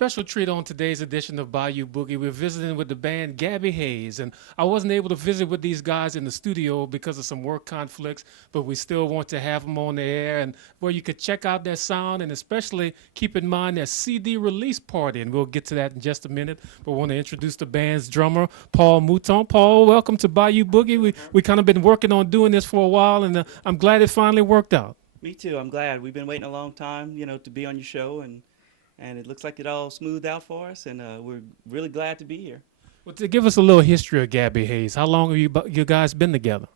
special treat on today's edition of Bayou Boogie. We're visiting with the band Gabby Hayz, and I wasn't able to visit with these guys in the studio because of some work conflicts, but we still want to have them on the air and where you could check out their sound and especially keep in mind their CD release party, and we'll get to that in just a minute. But I want to introduce the band's drummer, Paul Mouton. Paul, welcome to Bayou Boogie. We kind of been working on doing this for a while, and I'm glad it finally worked out. Me too. I'm glad. We've been waiting a long time, to be on your show, and it looks like it all smoothed out for us, and we're really glad to be here. Well, to give us a little history of Gabby Hayz, how long have you guys been together?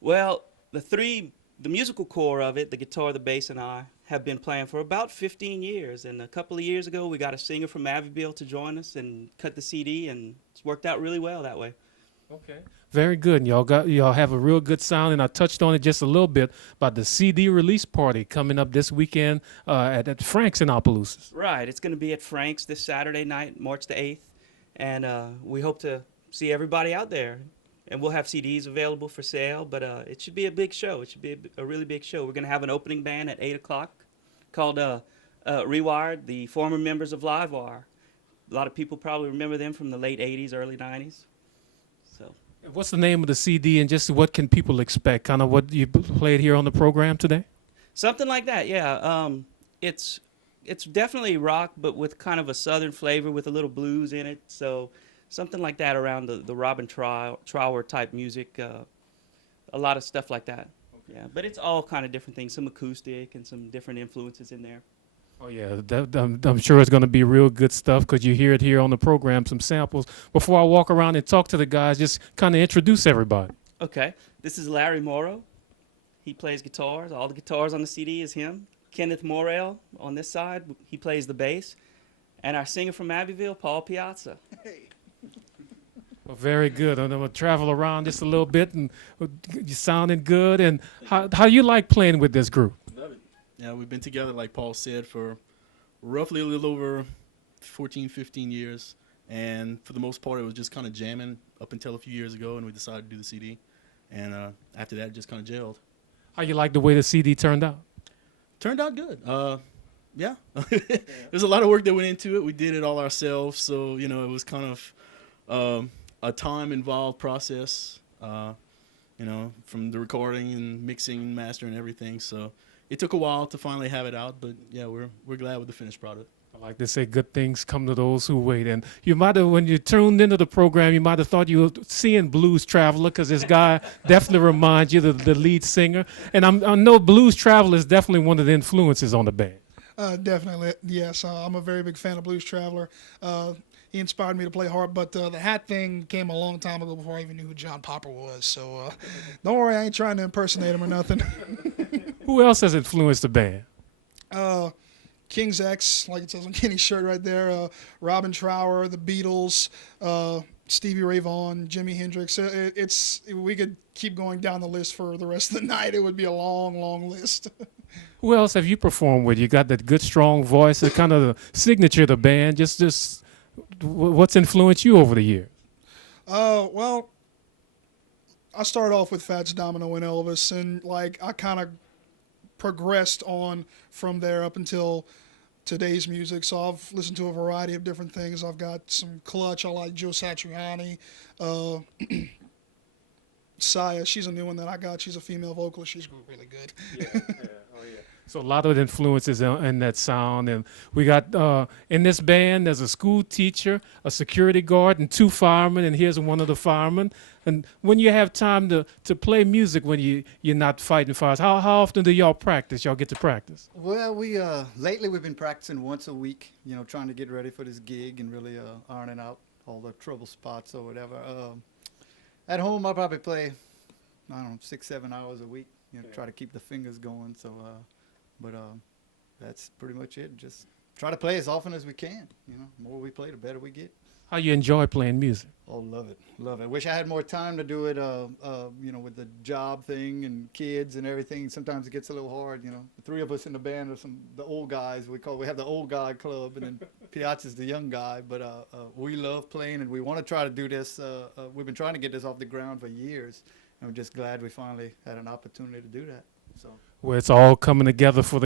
Well, the musical core of it, the guitar, the bass, and I, have been playing for about 15 years. And a couple of years ago, we got a singer from Abbeville to join us and cut the CD, and it's worked out really well that way. Okay. Very good. And y'all have a real good sound, and I touched on it just a little bit about the CD release party coming up this weekend at Frank's in Opelousas. Right. It's going to be at Frank's this Saturday night, March the 8th, and we hope to see everybody out there. And we'll have CDs available for sale, but it should be a big show. It should be a really big show. We're going to have an opening band at 8 o'clock called Rewired, the former members of Livewire. A lot of people probably remember them from the late 80s, early 90s. So. What's the name of the CD, and just what can people expect? Kind of what you played here on the program today? Something like that, yeah. It's definitely rock, but with kind of a southern flavor with a little blues in it. So something like that around the Robin Trower type music. A lot of stuff like that. Okay. Yeah, but it's all kind of different things. Some acoustic and some different influences in there. Oh, yeah, I'm sure it's going to be real good stuff because you hear it here on the program, some samples. Before I walk around and talk to the guys, just kind of introduce everybody. Okay, this is Larry Morrow. He plays guitars. All the guitars on the CD is him. Kenneth Morrell on this side, he plays the bass. And our singer from Abbeville, Paul Piazza. Hey. Well, very good. I'm going to travel around just a little bit, and you're sounding good. And how you like playing with this group? Love it. Yeah, we've been together, like Paul said, for roughly a little over 14, 15 years. And for the most part, it was just kind of jamming up until a few years ago, and we decided to do the CD. And after that, it just kind of gelled. How you like the way the CD turned out? Turned out good. Yeah. There's a lot of work that went into it. We did it all ourselves, so, it was kind of a time-involved process, from the recording and mixing and mastering and everything. So it took a while to finally have it out, but yeah, we're glad with the finished product. Like they say, good things come to those who wait. And you might have, when you tuned into the program, you might have thought you were seeing Blues Traveler because this guy definitely reminds you of the lead singer. And I know Blues Traveler is definitely one of the influences on the band. Definitely, yes. I'm a very big fan of Blues Traveler. He inspired me to play hard, but the hat thing came a long time ago before I even knew who John Popper was. So don't worry, I ain't trying to impersonate him or nothing. Who else has influenced the band? King's X, like it says on Kenny's shirt right there. Robin Trower, the Beatles, Stevie Ray Vaughan, Jimi Hendrix. We could keep going down the list for the rest of the night. It would be a long, long list. Who else have you performed with? You got that good, strong voice, that kind of the signature of the band. Just what's influenced you over the years? Well, I started off with Fats Domino and Elvis, and I kind of progressed on from there up until today's music. So I've listened to a variety of different things. I've got some Clutch. I like Joe Satriani. Saya, she's a new one that I got. She's a female vocalist. She's really good. Yeah. Oh, yeah. So a lot of influences in that sound. And we got, in this band, there's a school teacher, a security guard, and 2 firemen, and here's one of the firemen. And when you have time to play music when you're not fighting fires, how often do y'all practice? Y'all get to practice? Well, lately we've been practicing once a week, trying to get ready for this gig and really ironing out all the trouble spots or whatever. At home, I'll probably play, 6, 7 hours a week, try to keep the fingers going. So, but that's pretty much it. Just try to play as often as we can. The more we play, the better we get. How you enjoy playing music? Oh, love it, love it. Wish I had more time to do it, with the job thing and kids and everything. Sometimes it gets a little hard, The 3 of us in the band are the old guys. We have the old guy club, and then Piazza's the young guy. But we love playing, and we want to try to do this. We've been trying to get this off the ground for years, and we're just glad we finally had an opportunity to do that. So. Where it's all coming together for the